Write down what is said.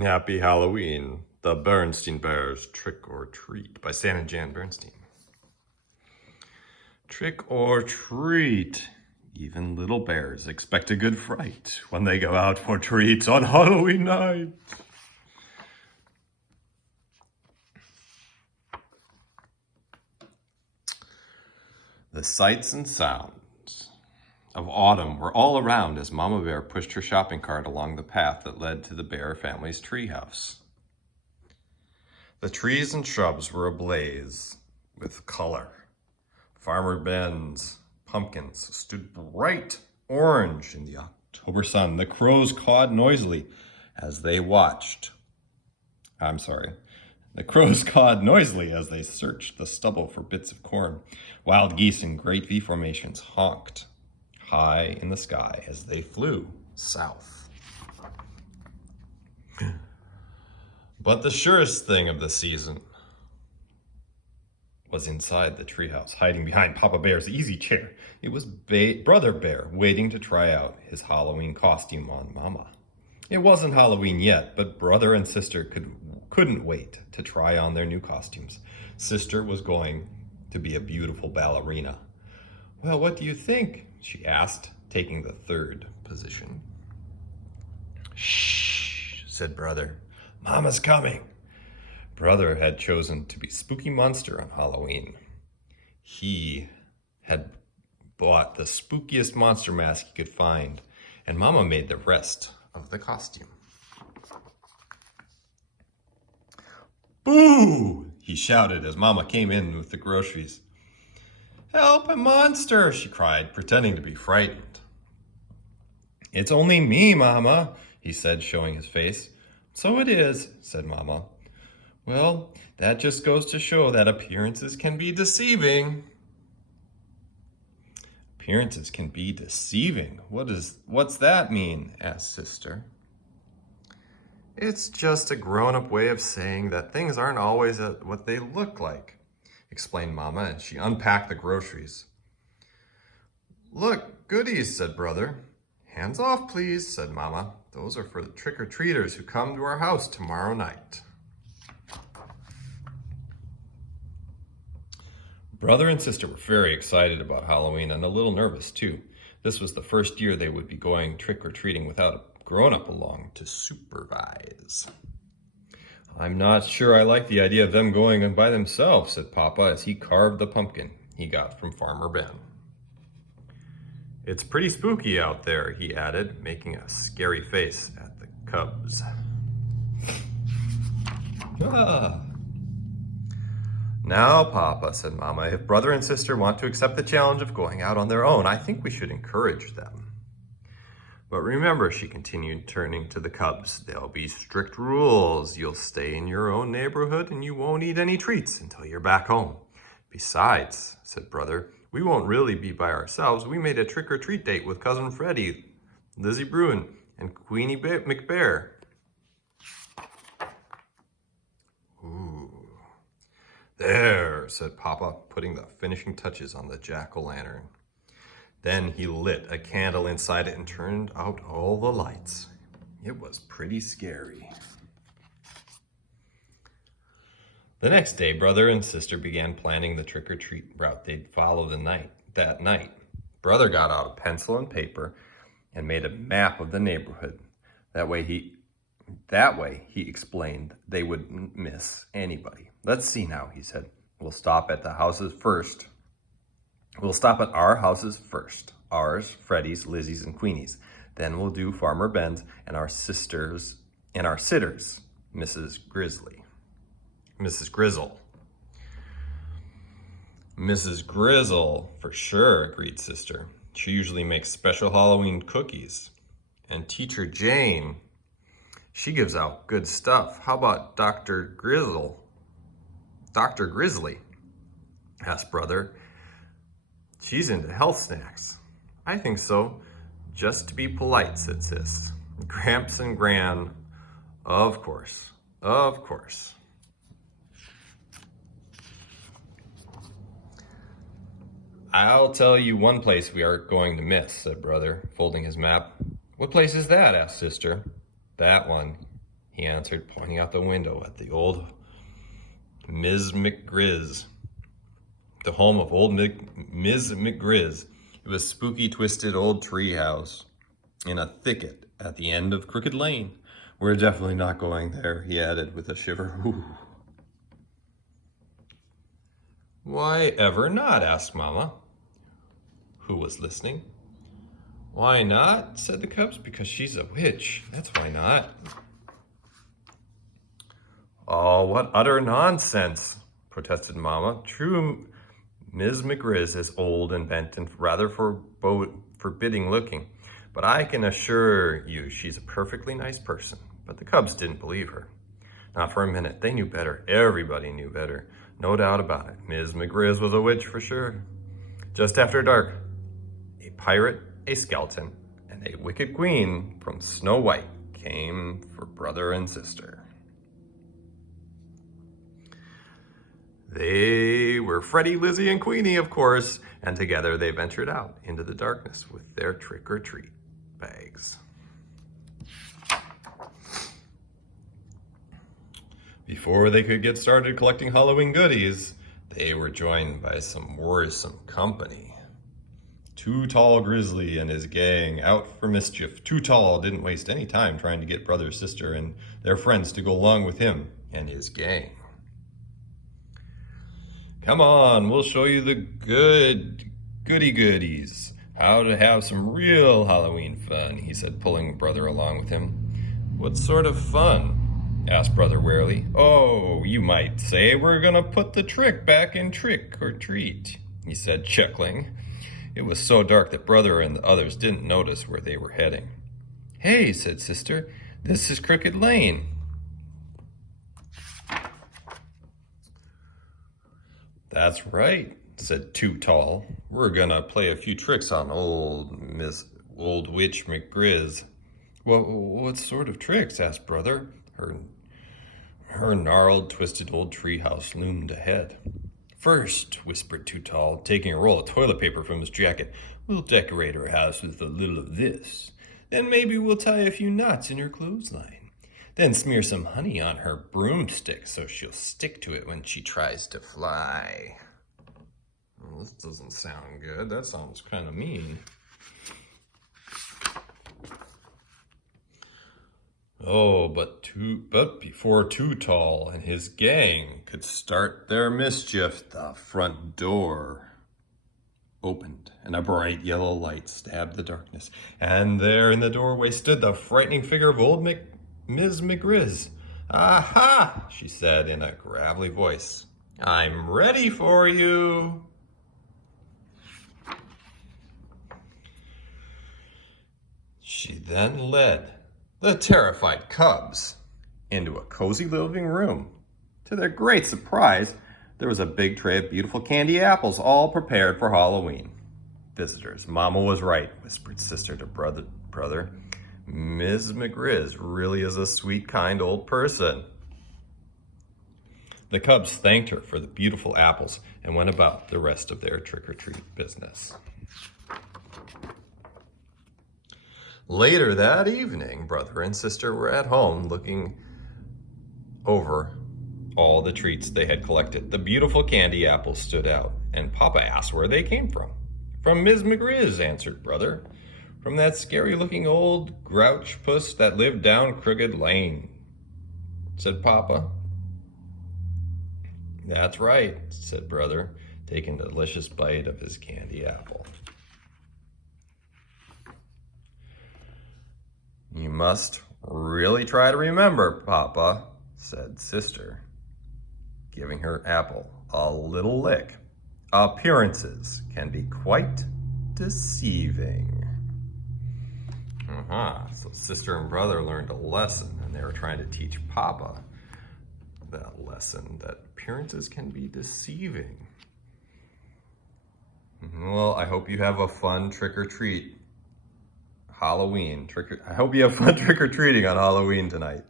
Happy Halloween, the Berenstain Bears Trick or Treat by Stan and Jan Berenstain. Trick or treat. Even little bears expect a good fright when they go out for treats on Halloween night. The sights and sounds of autumn were all around as Mama Bear pushed her shopping cart along the path that led to the Bear family's treehouse. The trees and shrubs were ablaze with color. Farmer Ben's pumpkins stood bright orange in the October sun. The crows cawed noisily as they searched the stubble for bits of corn. Wild geese in great V formations honked high in the sky as they flew south. But the surest thing of the season was inside the treehouse, hiding behind Papa Bear's easy chair. It was Brother Bear waiting to try out his Halloween costume on Mama. It wasn't Halloween yet, but brother and sister couldn't wait to try on their new costumes. Sister was going to be a beautiful ballerina. "Well, what do you think?" she asked, taking the third position. "Shh," said Brother. "Mama's coming." Brother had chosen to be Spooky Monster on Halloween. He had bought the spookiest monster mask he could find, and Mama made the rest of the costume. "Boo!" he shouted as Mama came in with the groceries. "Help, a monster!" she cried, pretending to be frightened. "It's only me, Mama," he said, showing his face. "So it is," said Mama. "Well, that just goes to show that appearances can be deceiving." "Appearances can be deceiving? What's that mean?" asked Sister. "It's just a grown-up way of saying that things aren't always what they look like," explained Mama, and she unpacked the groceries. "Look, goodies," said Brother. "Hands off, please," said Mama. "Those are for the trick-or-treaters who come to our house tomorrow night." Brother and sister were very excited about Halloween and a little nervous too. This was the first year they would be going trick-or-treating without a grown-up along to supervise. "I'm not sure I like the idea of them going by themselves," said Papa as he carved the pumpkin he got from Farmer Ben. "It's pretty spooky out there," he added, making a scary face at the cubs. "Ah. Now, Papa," said Mama, "if brother and sister want to accept the challenge of going out on their own, I think we should encourage them. But remember," she continued, turning to the cubs, "there'll be strict rules. You'll stay in your own neighborhood and you won't eat any treats until you're back home. Besides," said Brother, "we won't really be by ourselves. We made a trick-or-treat date with Cousin Freddie, Lizzie Bruin, and Queenie McBear." "Ooh. There," said Papa, putting the finishing touches on the jack-o'-lantern. Then he lit a candle inside it and turned out all the lights. It was pretty scary. The next day, brother and sister began planning the trick-or-treat route they'd follow that night. Brother got out a pencil and paper and made a map of the neighborhood. That way, he explained, they wouldn't miss anybody. "Let's see now," he said. We'll stop at our houses first. Ours, Freddie's, Lizzie's, and Queenie's. Then we'll do Farmer Ben's and our sitters, Mrs. Grizzle. "Mrs. Grizzle, for sure," agreed Sister. "She usually makes special Halloween cookies. And Teacher Jane, she gives out good stuff. How about Dr. Grizzly?" asked Brother. "She's into health snacks." "I think so. Just to be polite," said Sis. "Gramps and Gran, of course. "I'll tell you one place we are going to miss," said Brother, folding his map. "What place is that?" asked Sister. "That one," he answered, pointing out the window at the old Ms. McGriz, the home of old Ms. McGriz. It was a spooky, twisted old tree house in a thicket at the end of Crooked Lane. We're definitely not going there, he added with a shiver. Ooh. Why ever not? Asked Mama, who was listening. Why not? Said the cubs. Because she's a witch. That's why not. Oh, what utter nonsense, protested Mama. True, Ms. McGriz is old and bent and rather forbidding looking, but I can assure you she's a perfectly nice person. But the cubs didn't believe her. Not for a minute. They knew better. Everybody knew better. No doubt about it. Ms. McGriz was a witch for sure. Just after dark, a pirate, a skeleton, and a wicked queen from Snow White came for brother and sister. They were Freddie, Lizzie, and Queenie, of course, and together they ventured out into the darkness with their trick-or-treat bags. Before they could get started collecting Halloween goodies, they were joined by some worrisome company. Too Tall Grizzly and his gang out for mischief. Too Tall didn't waste any time trying to get brother, sister, and their friends to go along with him and his gang. Come on, we'll show you the goodies. How to have some real Halloween fun, he said, pulling brother along with him. What sort of fun? Asked brother warily. Oh, you might say we're gonna put the trick back in trick or treat, he said, chuckling. It was so dark that brother and the others didn't notice where they were heading. Hey, said sister, this is Crooked Lane. That's right, said Too Tall. We're gonna play a few tricks on old Witch McGriz. Well, what sort of tricks? Asked brother. Her gnarled, twisted old treehouse loomed ahead. First, whispered Too Tall, taking a roll of toilet paper from his jacket, we'll decorate her house with a little of this. Then maybe we'll tie a few knots in her clothesline. Then smear some honey on her broomstick so she'll stick to it when she tries to fly. Well, this doesn't sound good. That sounds kind of mean. Oh, but before Too Tall and his gang could start their mischief, the front door opened and a bright yellow light stabbed the darkness. And there in the doorway stood the frightening figure of old Ms. McGriz. Aha, she said in a gravelly voice. I'm ready for you. She then led the terrified cubs into a cozy living room. To their great surprise, there was a big tray of beautiful candy apples, all prepared for Halloween. Visitors, Mama was right, whispered sister to brother. Ms. McGriz really is a sweet, kind old person. The cubs thanked her for the beautiful apples and went about the rest of their trick-or-treat business. Later that evening, brother and sister were at home looking over all the treats they had collected. The beautiful candy apples stood out, and Papa asked where they came from. From Ms. McGriz, answered brother. From that scary-looking old grouch puss that lived down Crooked Lane, said Papa. That's right, said brother, taking a delicious bite of his candy apple. You must really try to remember, Papa, said sister, giving her apple a little lick. Appearances can be quite deceiving. So sister and brother learned a lesson, and they were trying to teach Papa that lesson, that appearances can be deceiving. Well, I hope you have a fun trick-or-treat Halloween. I hope you have fun trick-or-treating on Halloween tonight.